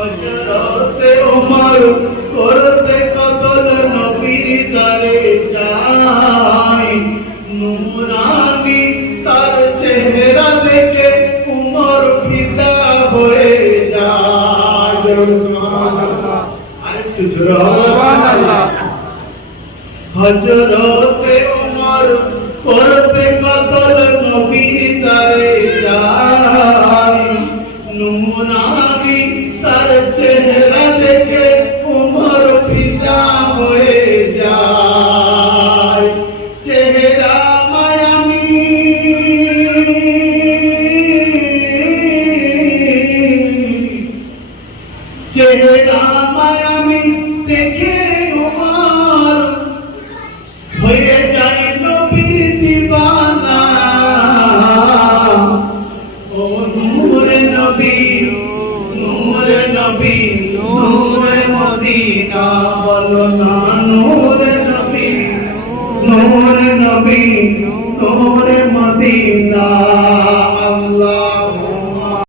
হযরতে ওমর করতে কতল নবীর দারে যায়, নূরানি তার চেহারা দেখে ওমর ফিদা হয়ে যায়। জোরে সুবহানাল্লাহ, আরেকটু জোরে সুবহানাল্লাহ। হযরতে ওমর করতে কতল নবীর দারে যায়, নূরানি তার চেহারা দেখে ওমর ফিদা হয়ে যায়। চেহারা মায়ামি, চেহারা মায়ামি দেখে ওমর হয়ে যায় নবীর দিওয়ানা। ও নূরে নবী, নূরে নবী, নূরে মদিনা, বলো না নূরে নবী, নূরে নবী, নূরে মদিনা।